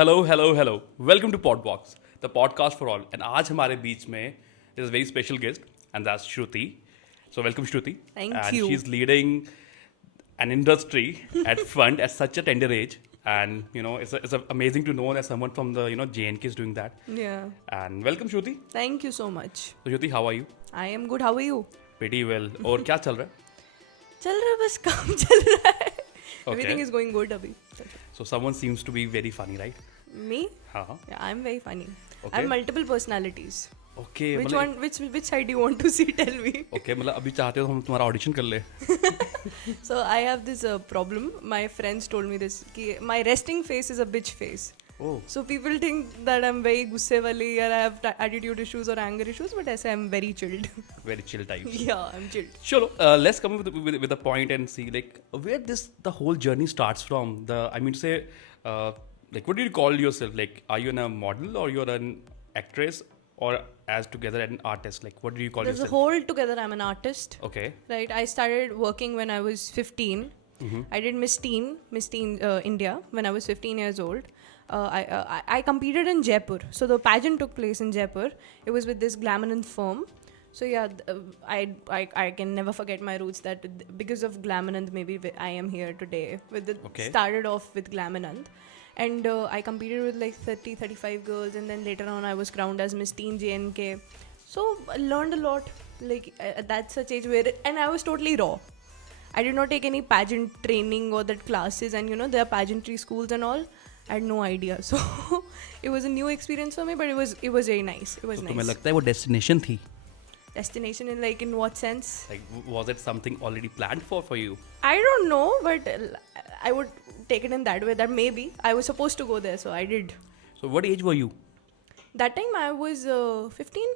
Hello hello hello welcome to Podbox the podcast for all and आज हमारे बीच में is a very special guest and that's Shruti so welcome Shruti Thank and you. she's leading an industry at front at such a tender age and you know it's amazing to know that someone from the JNK is doing that Yeah. and welcome Shruti. Thank you so much. So Shruti, how are you? I am good. How are you? Pretty well. और क्या चल रहा है? चल रहा है बस काम चल रहा है. Okay. Everything is going good अभी. So someone seems to be very funny, right? Me? हाँ. Yeah, I'm very funny. Okay. I have multiple personalities. Okay. Which one? Which side do you want to see? Tell me. Okay, मतलब अभी चाहते हो तो हम तुम्हारा audition कर ले. So I have this problem. My friends told me this. कि my resting face is a bitch face. Oh. So people think that I'm very गुस्से वाली or I have attitude issues or anger issues, but ऐसे I'm very chilled. Very chill type. Yeah, I'm chilled. Sure. Let's come with a point and see like where the whole journey starts from. Like what do you call yourself? Like, are you a model or you're an actress or as together an artist? Like, what do you call There's yourself? a whole together. I'm an artist. Okay. Right. I started working when I was 15. Mm-hmm. I did Miss Teen India when I was 15 years old. I competed in Jaipur. So the pageant took place in Jaipur. It was with this Glamourant firm. So yeah, I can never forget my roots. That because of Glamourant, maybe I am here today. Started off with Glamourant. And I competed with like 35 girls, and then later on I was crowned as Miss Teen JNK. So I learned a lot. Like at such age where, and I was totally raw. I did not take any pageant training or that classes, and there are pageantry schools and all. I had no idea. So it was a new experience for me, but it was very nice. It was तो nice. तुम्हें लगता है वो destination थी? Destination in what sense? Like was it something already planned for you? I don't know, but I would take it in that way. That maybe I was supposed to go there, so I did. So what age were you? That time I was 15.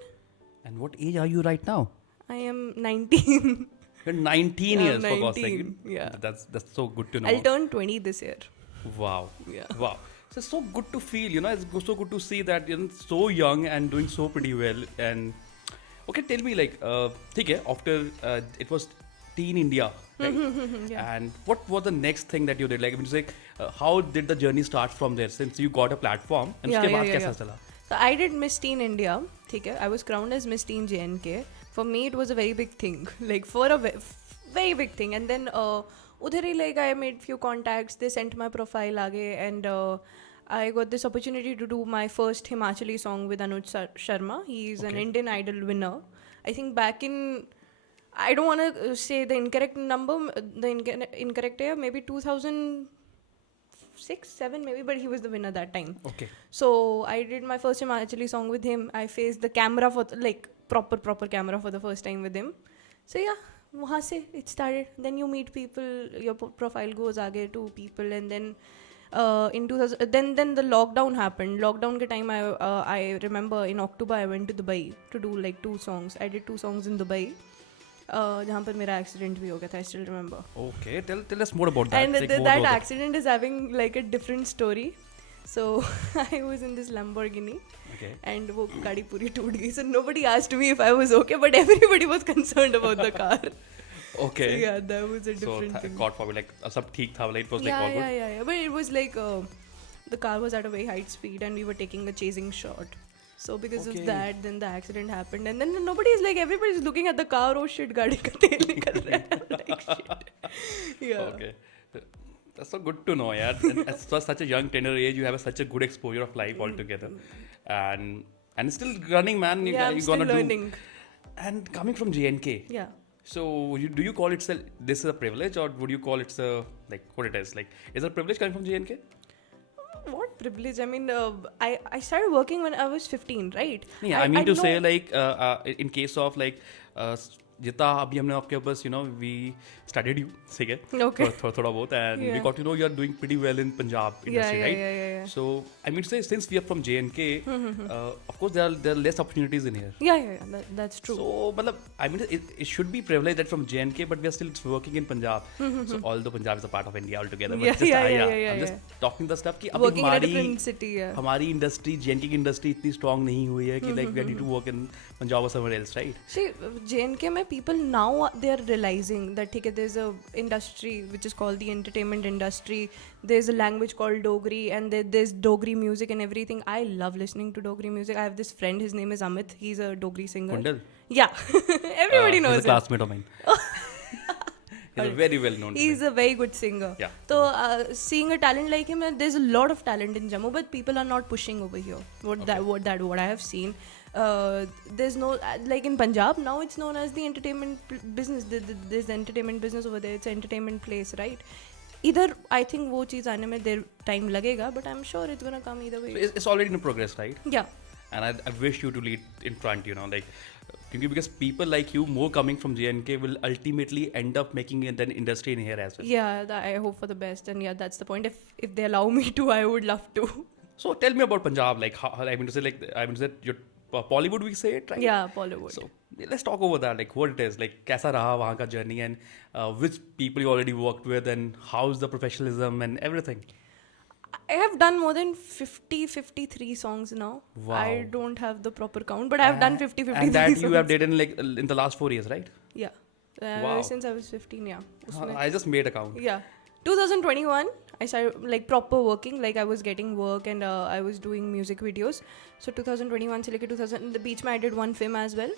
And what age are you right now? I am 19. You're 19 I'm years for God's 19, sake. yeah. That's so good to know. I'll turn 20 this year. Wow. Yeah. Wow. So it's so good to feel, it's so good to see that you're so young and doing so pretty well. And okay, tell me like, ठीक है, after it was Teen India, right? Yeah. And what was the next thing that you did? Like, I mean, like, how did the journey start from there? Since you got a platform, and उसके बाद कैसा चला? So I did Miss Teen India. ठीक है, I was crowned as Miss Teen JNK. For me, it was a very big thing. Like for a very big thing. And then उधर ही like I made few contacts. They sent my profile आगे, and I got this opportunity to do my first Himachali song with Anuj Sharma. He is an Indian Idol winner. I think back in, I don't want to say the incorrect number, the incorrect year, maybe 2006-7 maybe, but he was the winner that time. Okay. So I did my first Himachali song with him. I faced the camera for like proper camera for the first time with him. So yeah, वहाँ से it started. Then you meet people, your profile goes आगे to people, and then in 2000 then the lockdown happened. Lockdown के time I remember in October I went to Dubai to do like 2 songs. I did 2 songs in Dubai. जहाँ पर मेरा accident भी हो गया था. I still remember. Okay, tell us more about that. And Like, that accident is having like a different story. So I was in this Lamborghini. Okay. And वो गाड़ी पूरी टूट गई. So nobody asked me if I was okay, but everybody was concerned about the car. Okay. So yeah, that was a different thing. God forbid, like सब ठीक था, like it was like all good. Yeah. But it was like the car was at a very high speed, and we were taking a chasing shot. So because of that, then the accident happened, and then nobody is like, everybody is looking at the car. Oh shit, गाड़ी का तेल निकल रहा है. Like shit. Yeah. Okay. That's so good to know, yeah. At such a young tender age, you have such a good exposure of life altogether, and still running, man. I'm you're still gonna learning. And coming from JNK. Yeah. So do you call it this is a privilege, or would you call it like what it is? Like, is it a privilege coming from JNK? What privilege? I mean, I started working when I was 15, right? Yeah, I mean to say like in case of like जितना अभी हमने आपके बस we studied you, ठीक है? Okay. थोड़ा बहुत, and we got to know you are doing pretty well in Punjab industry, right? Yeah. So I mean to say, since we are from JNK, of course there are less opportunities in here. Yeah. That's true. So मतलब I mean it should be privileged that from JNK, but we are still working in Punjab. So although Punjab is a part of India altogether, but I'm just talking the stuff कि अभी Working in a different city, yeah. हमारी industry, JNK की industry इतनी strong नहीं हुई है कि like we need to work in Punjab or somewhere else, right? See, JNK में people now they're realizing that okay, there's a industry which is called the entertainment industry. There's a language called Dogri, and there's Dogri music and everything. I love listening to Dogri music. I have this friend. His name is Amit. He's a Dogri singer. Kundal? Yeah, everybody knows He's a classmate of mine. He's a very well known. He's a very good singer. Yeah. So seeing a talent like him, there's a lot of talent in Jammu, but people are not pushing over here. What I have seen. There's no like in Punjab now it's known as the entertainment business. There's the entertainment business over there. It's an entertainment place, right? Either I think वो चीज़ आने में their time लगेगा, but I'm sure it's gonna come either way. So it's already in progress, right? Yeah. And I wish you to lead in front, like because people like you more coming from JNK will ultimately end up making an industry in here as well. Yeah, I hope for the best, and yeah, that's the point. If they allow me to, I would love to. So tell me about Punjab, like how, I mean to say your Bollywood, we say it, right? Yeah, Bollywood. So let's talk over that, like what it is, like कैसा रहा वहाँ का journey, and which people you already worked with, and how's the professionalism and everything. I have done more than 53 songs now. Wow. I don't have the proper count, but I have done 53 And that songs. you have did in the last 4 years, right? Yeah. Wow. Since I was 15, yeah. I just made a count. Yeah. 2021, I started like proper working. Like I was getting work and I was doing music videos. So 2021 se leke 2000, in the beach mein I did one film as well.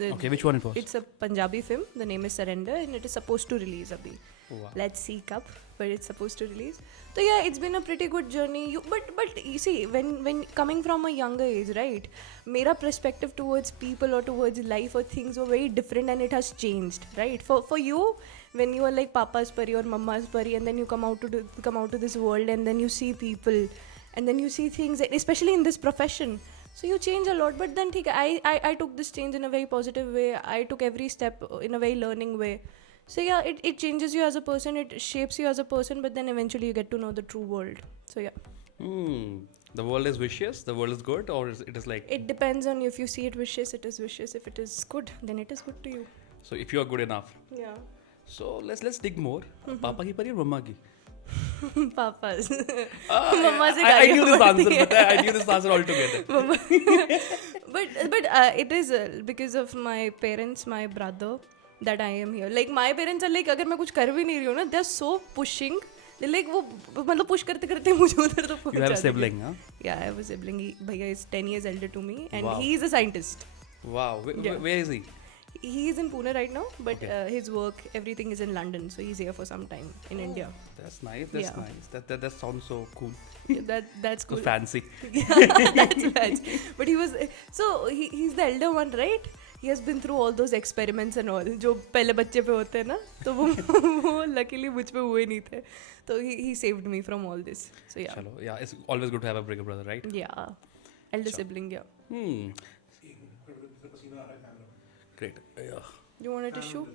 Okay, which one it was? It's a Punjabi film. The name is Surrender, and it is supposed to release abhi. Wow. Let's see kab, but it's supposed to release. So yeah, it's been a pretty good journey. But you see, when coming from a younger age, right? Mera perspective towards people or towards life or things were very different, and it has changed, right? For you, when you are like Papa's pari or Mama's pari, and then you come out to this world, and then you see people, and then you see things, especially in this profession. So you change a lot, but then I took this change in a very positive way. I took every step in a very learning way. So yeah, it changes you as a person, it shapes you as a person, but then eventually you get to know the true world. So yeah. The world is vicious, the world is good, or it is like... It depends on you. If you see it vicious, it is vicious. If it is good, then it is good to you. So if you are good enough. Yeah. So let's dig more. Papa ki pari or Mama ki? Papa's. Mama se I knew this answer, but I knew this answer altogether. but it is because of my parents, my brother, that I am here. Like my parents are like, अगर मैं कुछ कर भी नहीं रही हूँ ना, they are so pushing. They like वो मतलब push करते करते मुझे उधर तो पहुँचा. You have a sibling, huh? Yeah, I have a sibling. Bhaiya is 10 years elder to me, and Wow. he is a scientist. Wow. Where is he? He is in Pune right now, but his work, everything is in London, so he's here for some time in India. That's nice. That's Yeah. nice. That sounds so cool. Yeah, that's cool. So fancy. Yeah, that's fancy. But he was so he's the elder one, right? He has been through all those experiments and all. जो पहले बच्चे पे होते हैं ना, तो वो luckily मुझ पे हुए नहीं थे. So he saved me from all this. So yeah. Chalo. Yeah, it's always good to have a bigger brother, right? Yeah. Elder sibling, yeah. Great. Yeah. You want a tissue?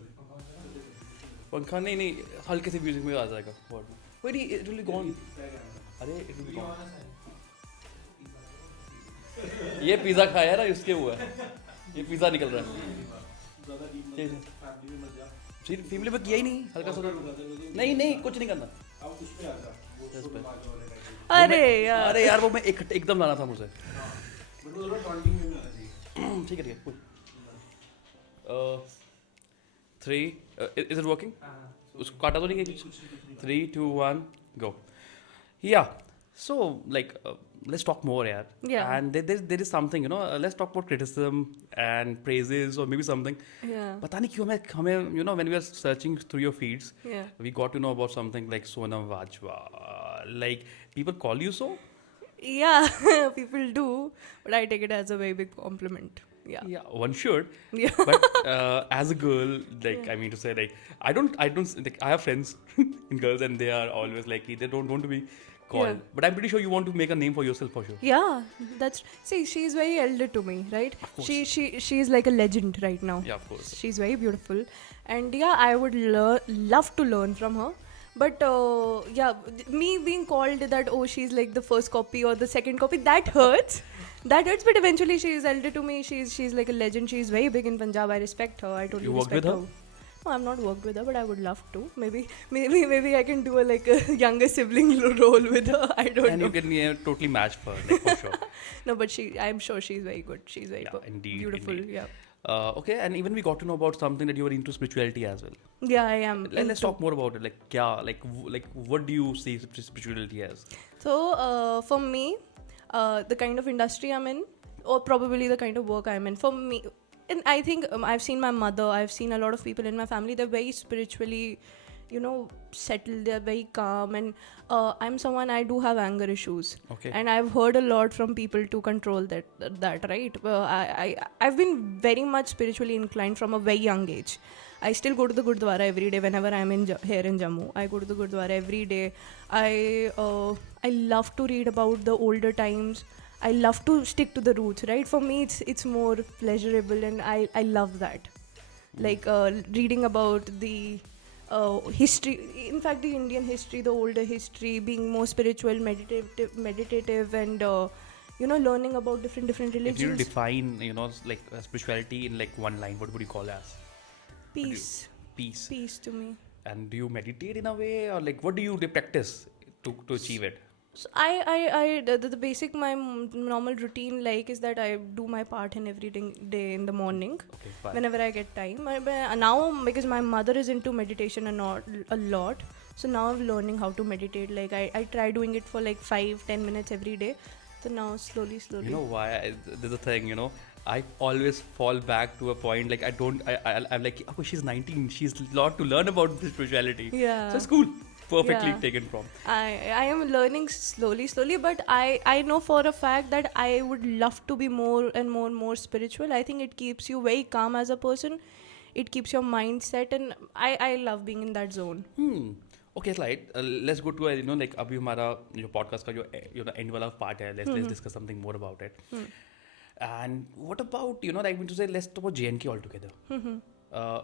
पंखा नहीं हल्के से music में आ जाएगा. Wait, it will be gone. अरे it will be gone. ये pizza खाया ना इसके हुआ है. ये पिज़्ज़ा निकल रहा है. फैमिली में किया ही नहीं. हल्का सा नहीं कुछ नहीं करना. अरे यार वो मैं एकदम लाना था मुझे. ठीक है. 3 is it working? उसको काटा तो नहीं है. 3, 2, 1 go. Yeah. So like let's talk more, yeah. Yeah. And there is something, let's talk about criticism and praises or maybe something. Yeah. पता नहीं क्यों हमें when we are searching through your feeds, Yeah. we got to know about something like Sonam Vajwa. Like people call you so? Yeah, people do, but I take it as a very big compliment. Yeah. Yeah, one should. Yeah. But as a girl, like I mean to say, like I don't like I have friends in girls and they are always like they don't want to be called. Yeah. But I'm pretty sure you want to make a name for yourself for sure. Yeah, she's very elder to me, right? She is like a legend right now. Yeah, of course. She's very beautiful, and yeah, I would love to learn from her. But yeah, me being called that she's like the first copy or the second copy, that hurts. That hurts, but eventually she is elder to me. She's like a legend. She's very big in Punjab. I respect her. I totally You worked respect with her? No, I've not worked with her, but I would love to. Maybe I can do a younger sibling role with her. I don't And know. you can totally match for her, like for sure. No, but I'm sure she's very good. She's very Yeah, indeed, beautiful. indeed. Yeah. Okay, and even we got to know about something that you were into spirituality as well. Yeah, I am. Let's talk more about it. Like, kya, like what do you see spirituality as? So, for me, the kind of industry I'm in, or probably the kind of work I'm in, for me, and I think I've seen my mother, I've seen a lot of people in my family, they're very spiritually, settled, they're very calm, and I'm someone, I do have anger issues. Okay. And I've heard a lot from people to control that right? I've been very much spiritually inclined from a very young age. I still go to the Gurdwara every day whenever I'm here in Jammu. I go to the Gurdwara every day. I love to read about the older times. I love to stick to the roots, right? For me, it's more pleasurable, and I love that. Like reading about the history, in fact, the Indian history, the older history, being more spiritual, meditative, and learning about different If you religions. define, like spirituality in like one line, what would you call as? Peace, Peace. peace to me. And do you meditate in a way, or like what do you practice to achieve it? So the basic my normal routine like is that I do my part in every day in the morning, Okay, fine. whenever I get time. Now because my mother is into meditation a lot, so now I'm learning how to meditate. Like I try doing it for like 5-10 minutes every day. So now slowly. You know why? There's a thing, I always fall back to a point like I'm like, oh, she's 19, she's a lot to learn about this spirituality. Yeah. So it's cool. Perfectly Yeah. taken from. I am learning slowly, but I know for a fact that I would love to be more and more spiritual. I think it keeps you very calm as a person. It keeps your mind set, and I love being in that zone. Okay, right. Let's go to like अभी हमारा जो podcast का जो end वाला part है. Let's discuss something more about it. And what about like I mean to say, let's talk about JNK altogether.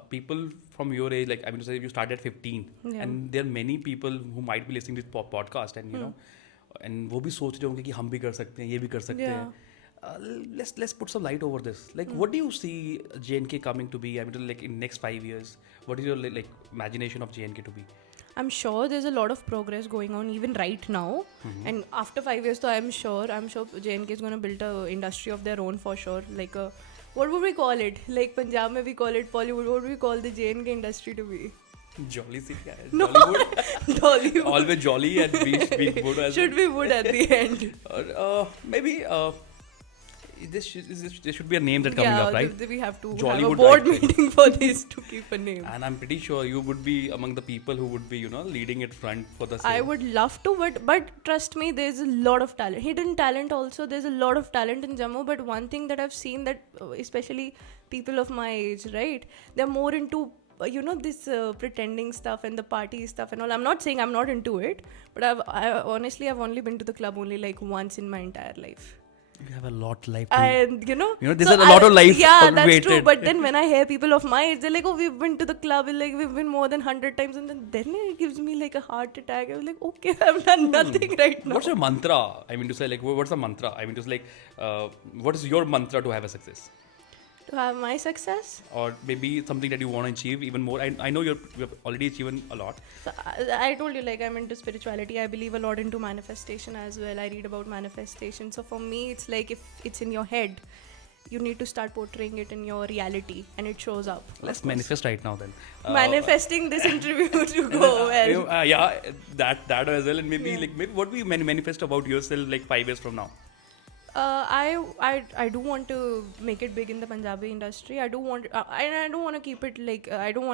People from your age, like I mean to say, you started at 15, Yeah. and there are many people who might be listening to this podcast, and and वो भी सोच रहे होंगे कि हम भी कर सकते हैं, ये भी कर सकते Yeah. हैं. Let's put some light over this. Like, what do you see JNK coming to be? I mean, like in next 5 years, what is your like imagination of JNK to be? I'm sure there's a lot of progress going on even right now, and after 5 years, so I'm sure JNK is gonna build a industry of their own for sure. Like what would we call it? Like Punjab mein we call it Bollywood. What would we call the JNK industry to be? Jolly city, No. Jollywood. Dollywood. Always jolly and be good as Should be wood at the end. maybe there should be a name that coming up, right? We have to Jollywood, have a board right? meeting for this to keep a name. And I'm pretty sure you would be among the people who would be, leading it front for the same. I would love to, but trust me, there's a lot of talent, hidden talent also. There's a lot of talent in Jammu, but one thing that I've seen that, especially people of my age, right, they're more into this pretending stuff and the party stuff and all. I'm not saying I'm not into it, but honestly I've only been to the club only like once in my entire life. You have a lot life. And there's a lot of life. Yeah, that's waited. true. But then when I hear people of my age, they're like, "Oh, we've been to the club. Like we've been more than 100 times," and then it gives me like a heart attack. I was like, "Okay, I've done nothing right now." What's your mantra? I mean to say, like, what's the mantra? I mean to say, like, what is your mantra to have a success? To have my success? Or maybe something that you want to achieve even more. I know you've already achieved a lot. So I told you, like, I'm into spirituality. I believe a lot into manifestation as well. I read about manifestation. So for me, it's like if it's in your head, you need to start portraying it in your reality, and it shows up. Let's manifest right now then. Manifesting this interview to go well. Yeah, that as well, and maybe what we manifest about yourself like 5 years from now. I do want to make it big in the Punjabi industry. I do want I don't want to keep it like I don't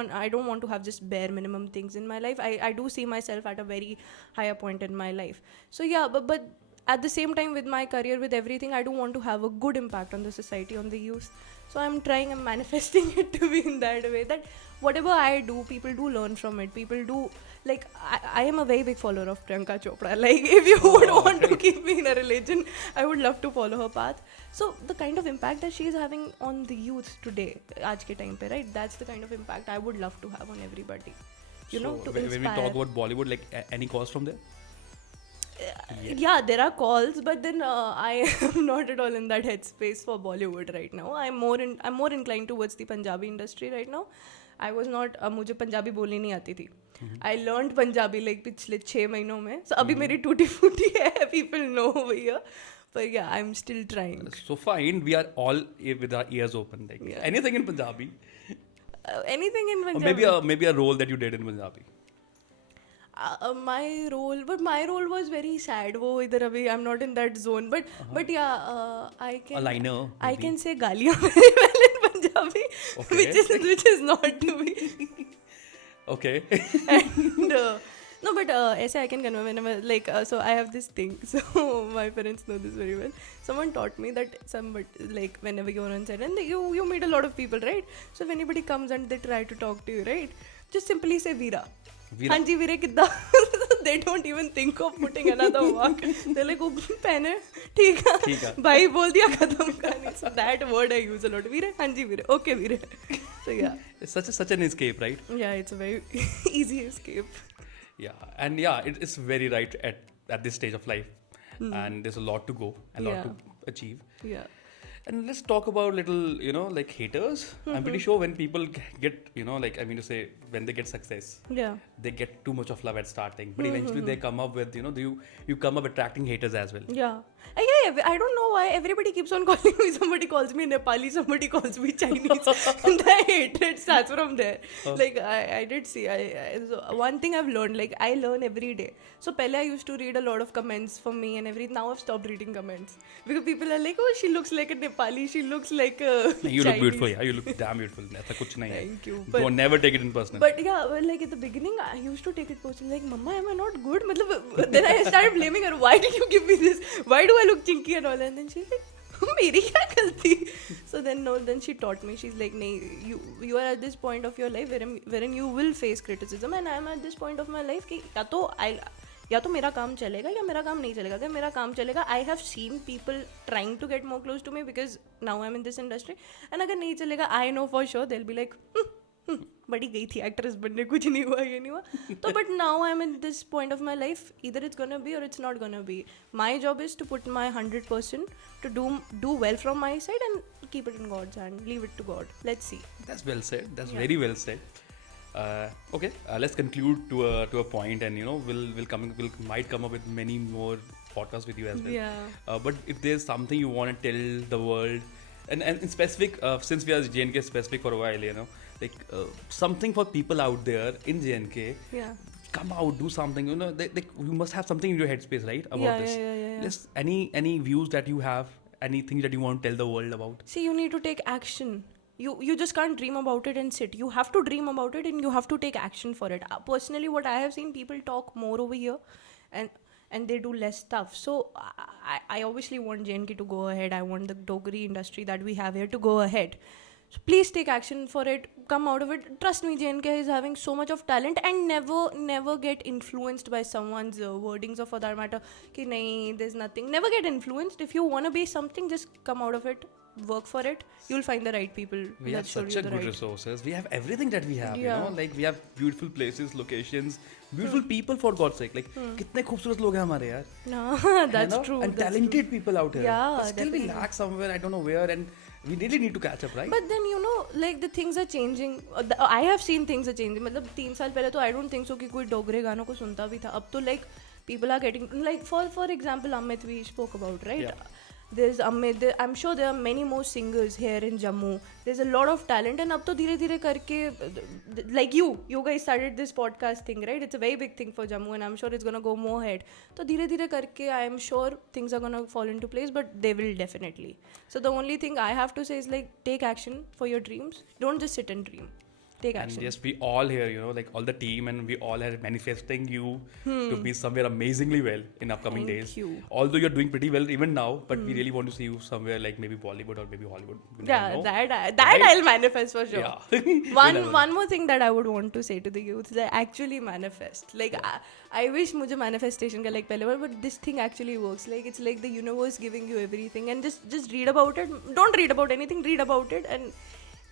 want to have just bare minimum things in my life. I do see myself at a very higher point in my life. So yeah, but at the same time, with my career, with everything, I do want to have a good impact on the society, on the youth. So I'm manifesting it to be in that way that whatever I do, people do learn from it. People do, like, I am a very big follower of Priyanka Chopra. Like, if you would want to keep me in a religion, I would love to follow her path. So the kind of impact that she is having on the youth today, aaj ke time pe, right? That's the kind of impact I would love to have on everybody. To when we inspire. talk about Bollywood, like any calls from there? Yeah, there are calls, but then I am not at all in that headspace for Bollywood right now. I'm more inclined towards the Punjabi industry right now. I was not मुझे पंजाबी बोलनी नहीं आती थी. I learned Punjabi like पिछले 6 महीनों में. So अभी मेरी टूटी फूटी है. People know over here. But yeah, I'm still trying. So fine, we are all with our ears open. Like Yeah. anything in Punjabi, Anything in or Punjab. maybe a role that you did in Punjabi. My role was very sad. वो इधर अभी I'm not in that zone. But yeah, I A can liner. I Maybe. can say गालियाँ very well in Punjabi, Okay. which is not to be. Okay. And no, but ऐसे I can convey whenever like so I have this thing. So my parents know this very well. Someone taught me that like whenever you're on set and you meet a lot of people, right? So if anybody comes and they try to talk to you, right? Just simply say Veera. Veera. हाँ जी वीरे किद्दा. They don't even think of putting another word. They're like, oh, pen है, ठीक है, भाई बोल दिया खत्म कहानी. So that word I use a lot. वीरे, हाँ जी वीरे, okay Veere. So yeah. It's such an escape, right? Yeah, it's a very easy escape. Yeah, and yeah, it's very right at this stage of life, and there's a lot to go and a lot to achieve. Yeah. And let's talk about little, like haters. I'm pretty sure when people get, like I mean to say, when they get success, Yeah. they get too much of love at starting, but eventually they come up with, you come up attracting haters as well. Yeah. Yeah, I don't know why everybody keeps on calling me. Somebody calls me Nepali, somebody calls me Chinese. And the hatred starts from there. Like, I did see. So one thing I've learned, like, I learn every day. So, pehle I used to read a lot of comments from me and everything. Now I've stopped reading comments. Because people are like, oh, she looks like a Nepali, she looks like a You Chinese. look beautiful, yeah. You look damn beautiful. Aisa kuch nahi hai. Thank you. Don't never take it in personal. But yeah, well, like at the beginning, I used to take it personally. Like, Mama, am I not good? Matlab, then I started blaming her. Why did you give me this? Why do I look chinky and all? And then she's like, मेरी क्या गलती? So then she taught me. She's like, नहीं, you are at this point of your life wherein you will face criticism, and I am at this point of my life कि या तो मेरा काम चलेगा या मेरा काम नहीं चलेगा. अगर मेरा काम चलेगा, I have seen people trying to get more close to me because now I'm in this industry, and अगर नहीं चलेगा, I know for sure they'll be like, बड़ी गई थी एक्ट्रेस बनने, कुछ नहीं हुआ, ये नहीं हुआ. तो but now I'm in this point of my life, either it's gonna be or it's not gonna be. My job is to put my 100% to do well from my side and keep it in God's hand, leave it to God. Let's see. That's well said. That's very well said. Okay, let's conclude to a point, and we'll might come up with many more podcasts with you as well. Yeah. But if there's something you want to tell the world, and in specific, since we are JNK specific for a while, like something for people out there in JNK. Yeah. Come out, do something. You must have something in your headspace, right? About this. Yeah. Just any views that you have, anything that you want to tell the world about. See, you need to take action. You just can't dream about it and sit. You have to dream about it and you have to take action for it. Personally, what I have seen, people talk more over here and they do less stuff. So I obviously want JNK to go ahead. I want the Dogri industry that we have here to go ahead. So please take action for it. Come out of it. Trust me, JNK is having so much of talent, and never get influenced by someone's wordings, or for that matter, ki nahi, there's nothing. Never get influenced. If you want to be something, just come out of it. Work for it. You'll find the right people. We have such a good resources. We have everything that we have. Like we have beautiful places, locations, beautiful people, for God's sake. Like कितने खूबसूरत लोग हैं हमारे यार. No, that's true. And talented people out here. Yeah, but still we lack somewhere. I don't know where, and we really need to catch up, right? But then like the things are changing. I have seen things are changing. मतलब 3 साल पहले तो I don't think so कि कोई डोगरे गानों को सुनता भी था. अब तो like people are getting, like for example Amit we spoke about, right? Yeah. There's Amit. I'm sure there are many more singers here in Jammu. There's a lot of talent, and अब तो धीरे धीरे करके, like you guys started this podcast thing, right? It's a very big thing for Jammu, and I'm sure it's gonna go more ahead. तो धीरे धीरे करके I am sure things are gonna fall into place, but they will definitely. So the only thing I have to say is like take action for your dreams. Don't just sit and dream. Take action. And yes, we all here, like all the team, and we all are manifesting you to be somewhere amazingly well in upcoming days. You. Although you're doing pretty well even now, but we really want to see you somewhere like maybe Bollywood or maybe Hollywood. Yeah, that I'll manifest for sure. Yeah. one more thing that I would want to say to the youth, that actually manifest. Like I wish मुझे manifestation का like पहले बार, but this thing actually works. Like it's like the universe giving you everything, and just read about it. Don't read about anything. Read about it, and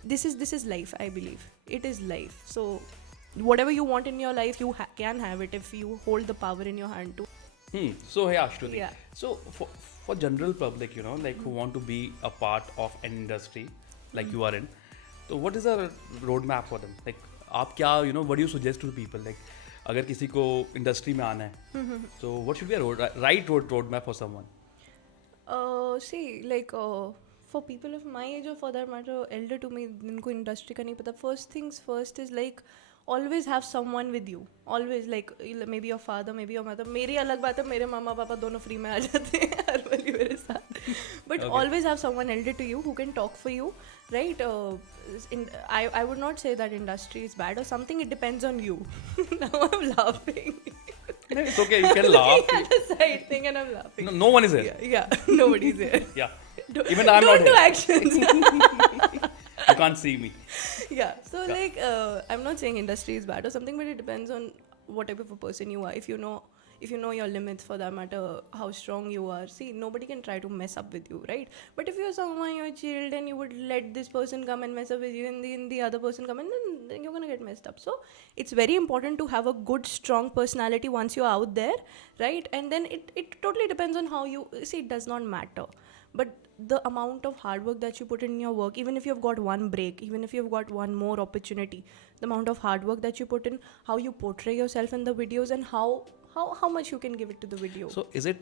this is life. I believe it is life. So whatever you want in your life, you can have it if you hold the power in your hand too. So yeah, Shruti. Yeah. So for general public, like who want to be a part of an industry like you are in, so what is a roadmap for them? Like आप क्या what do you suggest to people? Like अगर किसी को industry में आना है, so what should be a right roadmap for someone? See, like for people of my age or for that matter elder to me जिनको industry का नहीं पता, first things first is like always have someone with you, always, like maybe your father, maybe your mother. मेरी अलग बात है, मेरे मामा पापा दोनों free में आ जाते हैं हर वाली मेरे साथ, but always have someone elder to you who can talk for you, right? I would not say that industry is bad or something, it depends on you. Now I'm laughing. No, it's okay, you can laugh. At a side thing and I'm laughing. No one is here. Yeah, nobody's here. Yeah. Even I'm not Don't do here. actions. You can't see me. Yeah, so like I'm not saying industry is bad or something, but it depends on what type of a person you are. If you know your limits, for that matter, how strong you are. See, nobody can try to mess up with you, right? But if you're someone, you're chilled and you would let this person come and mess up with you, and the other person come in, then you're gonna get messed up. So it's very important to have a good, strong personality once you're out there, right? And then it totally depends on how you see. It does not matter, but the amount of hard work that you put in your work, even if you've got one break, even if you've got one more opportunity, the amount of hard work that you put in, how you portray yourself in the videos, and how much you can give it to the video. So is it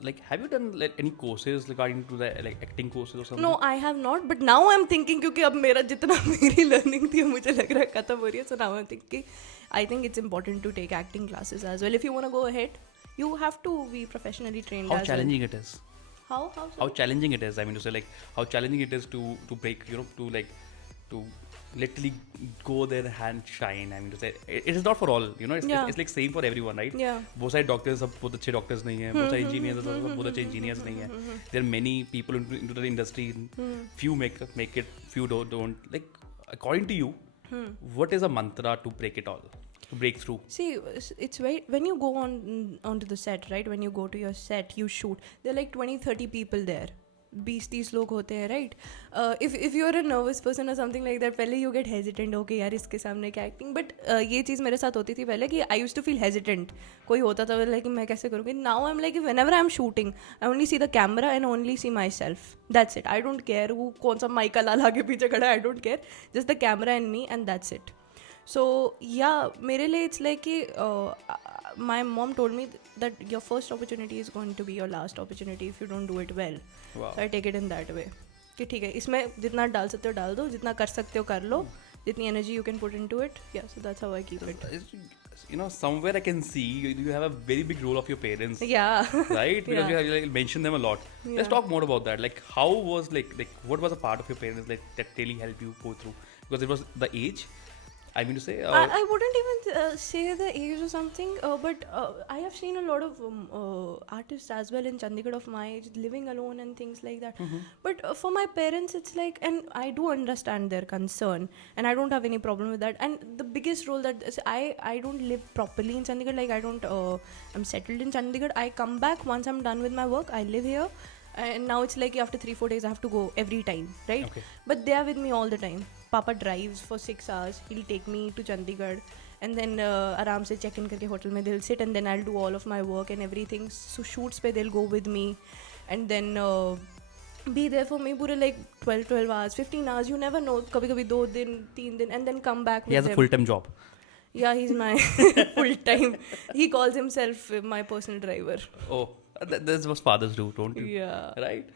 like, have you done like any courses regarding to the like acting courses or something? No, I have not, but now I'm thinking, क्योंकि अब मेरा जितना मेरी learning थी मुझे लग रहा है खत्म हो रही है, so now I'm thinking I think it's important to take acting classes as well. If you want to go ahead, you have to be professionally trained. How as challenging well. it is? How challenging it is? I mean to say, like, how challenging it is to break, to literally go there and shine. I mean to say, it is not for all, it's like same for everyone, right? Yeah. बहुत सारे doctors सब बहुत अच्छे doctors नहीं हैं, बहुत सारे engineers सब बहुत अच्छे engineers नहीं हैं. There are many people into the industry. Few make it, few don't. Like, according to you, what is a mantra to break it all? To break through? See, it's very, when you go onto the set, right? When you go to your set, you shoot. There are like 20-30 people there. 20-30 लोग होते हैं, right? If you're a nervous person or something like that, पहले you get hesitant, okay यार इसके सामने क्या acting, but ये चीज़ मेरे साथ होती थी पहले कि I used to feel hesitant. कोई होता था like मैं कैसे करूँगी? Now I'm like, whenever I'm shooting, I only see the camera and only see myself. That's it. I don't care who कौन सा mic लाल आगे पीछे खड़ा है. I don't care. Just the camera and me, and that's it. So yeah, मेरे लिए it's like कि my mom told me that your first opportunity is going to be your last opportunity if you don't do it well. Wow. So I take it in that way कि ठीक है, इसमें जितना डाल सकते हो डाल दो, जितना कर सकते हो कर लो, जितनी energy you can put into it. Yeah, so that's how I keep it. Somewhere I can see you have a very big role of your parents. Yeah. Right? Because Yeah. you have mentioned them a lot. Yeah. Let's talk more about that. Like, how was like what was a part of your parents like that really helped you go through? Because it was the age. I mean to say, I wouldn't even say the age or something, but I have seen a lot of artists as well in Chandigarh of my age living alone and things like that. But for my parents, it's like, and I do understand their concern, and I don't have any problem with that. And the biggest role that I don't live properly in Chandigarh, like I don't, I'm settled in Chandigarh. I come back once I'm done with my work. I live here. And now it's like after 3-4 days I have to go every time, right? Okay. But they are with me all the time. Papa drives for 6 hours. He'll take me to Chandigarh, and then आराम से check in करके hotel में they'll sit, and then I'll do all of my work and everything. So shoots पे they'll go with me, and then be there for me पूरे like 12 hours, 15 hours. You never know. कभी-कभी 2 दिन, 3 दिन, and then come back. He has a full-time job. Yeah, he's my full-time. He calls himself my personal driver. Oh, that's what fathers do, don't you? Yeah. Right?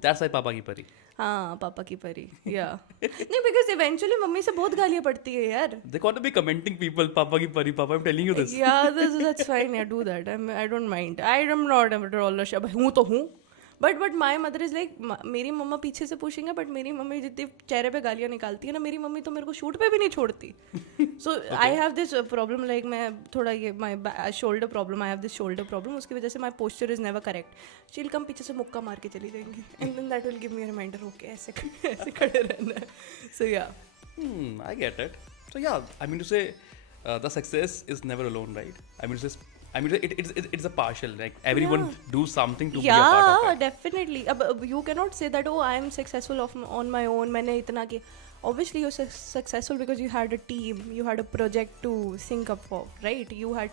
That's why Papa ki pari. हाँ, पापा की परी. Yeah. नहीं, because eventually mummy से बहुत गालियाँ पड़ती है यार. They got to be commenting people, Papa ki pari, Papa, I'm telling you this. Yeah, that's fine. Yeah, do that. I don't mind. I am not at all a shabba. हूँ तो हूँ. But my mother is like, मेरी मम्मा पीछे से पूछेंगे, but मेरी mummy जितनी चेहरे पे गालियाँ निकालती है ना, मेरी मम्मी तो मेरे को शूट पे भी नहीं छोड़ती. So I have this problem, like मैं थोड़ा ये my shoulder problem, I have this shoulder problem, उसकी वजह से my posture is never correct. She'll come पीछे से मुक्का मार के चली जाएंगी, and then that will give me a reminder, okay, ऐसे खड़े रहना है. So yeah. I get it. So yeah, I mean to say, the success is never alone, right? I mean to say, it's a partial, like everyone do something to be a part of it. Yeah, definitely. You cannot say that, oh, I am successful on my own. मैंने इतना किया. Obviously, you're successful because you had a team, you had a project to think up for, right? You had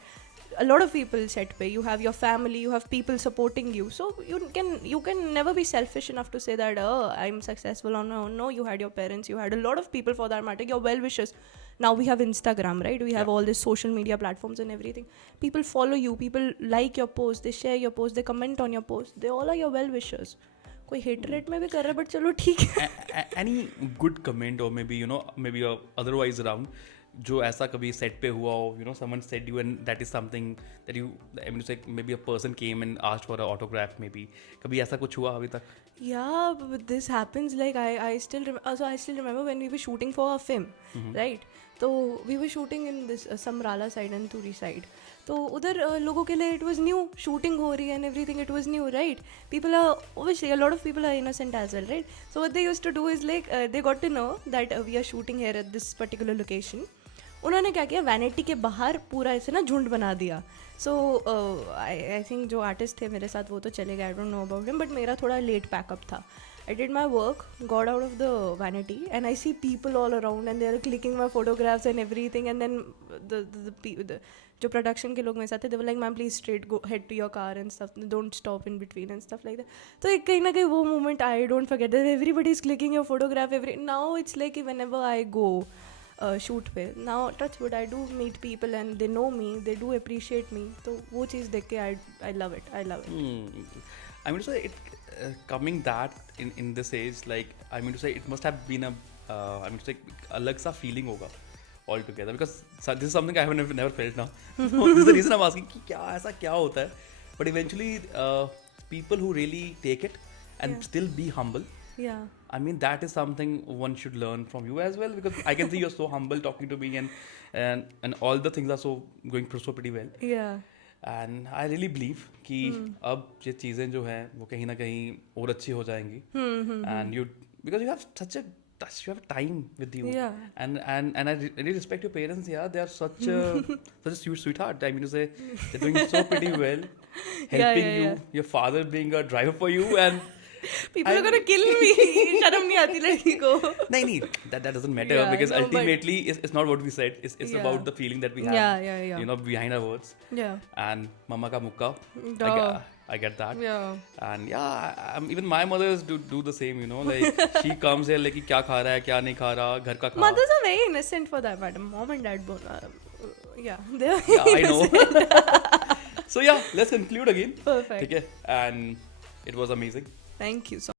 a lot of people set pay. You have your family, you have people supporting you. So you can never be selfish enough to say that, oh, I'm successful on my own. No, you had your parents, you had a lot of people for that matter, your well-wishers. now we have Instagram, right? We have all these social media platforms and everything. People follow you, people like your post, they share your post, they comment on your post, they all are your well wishers. कोई hate rate में भी कर रहा है, but चलो ठीक है. Any good comment or maybe maybe otherwise around जो ऐसा कभी सेट पे हुआ हो, someone said you and that is something that you, I mean to say maybe a person came and asked for an autograph maybe, कभी ऐसा कुछ हुआ अभी तक? Yeah, but this happens. Like I still remember when we were shooting for our film, right? So we were shooting in this Samrala side and Turi side. तो उधर लोगों के लिए it was new, shooting हो रही है and everything, it was new, right? People are obviously, a lot of people are innocent as well, right? So what they used to do is like they got to know that we are shooting here at this particular location. उन्होंने क्या किया, vanity के बाहर पूरा ऐसे ना झुंड बना दिया. सो आई थिंक जो आर्टिस्ट थे मेरे साथ वो तो चले गए, I don't know about him, but मेरा थोड़ा लेट पैकअप था. I did my work, got out of the vanity, and I see people all around and they are clicking my photographs and everything. And then the जो production के लोग मेरे साथ थे, they were like, "Ma'am, please straight go head to your car and stuff. Don't stop in between and stuff like that." तो एक कहीं ना कहीं वो moment I don't forget that everybody is clicking your photograph. Now it's like whenever I go shoot पे, now touch wood, I do meet people and they know me, they do appreciate me. तो वो चीज़ देख के I love it. I mean to say it. Coming that in this age, like I mean to say, it must have been I mean to say अलग सा feeling होगा altogether, because this is something I have never felt now. This is the reason I'm asking कि क्या ऐसा क्या होता है, but eventually people who really take it and still be humble. Yeah. I mean that is something one should learn from you as well, because I can see you're so humble talking to me and all the things are so going so pretty well. Yeah. And I really believe कि अब ये चीज़ें जो हैं वो कहीं ना कहीं और अच्छी हो जाएंगी. And you, because you have such a touch, you have time with you. Yeah. And I really respect your parents. Yeah, they are such a sweetheart. I mean to say, they're doing so pretty well, helping you. Your father being a driver for you, and people are gonna kill me. शर्म नहीं आती लड़की को. नहीं, that doesn't matter, because ultimately it's not what we said. It's about the feeling that we have. Yeah. Behind our words. Yeah. And mama ka mukka. I get that. Yeah. And even my mothers do the same. Like she comes here like क्या खा रहा है, क्या नहीं खा रहा, घर का खा. Mothers are very innocent for that matter. Mom and dad both. They are. Yeah, I know. So let's conclude again. Perfect. Okay, and it was amazing. Thank you so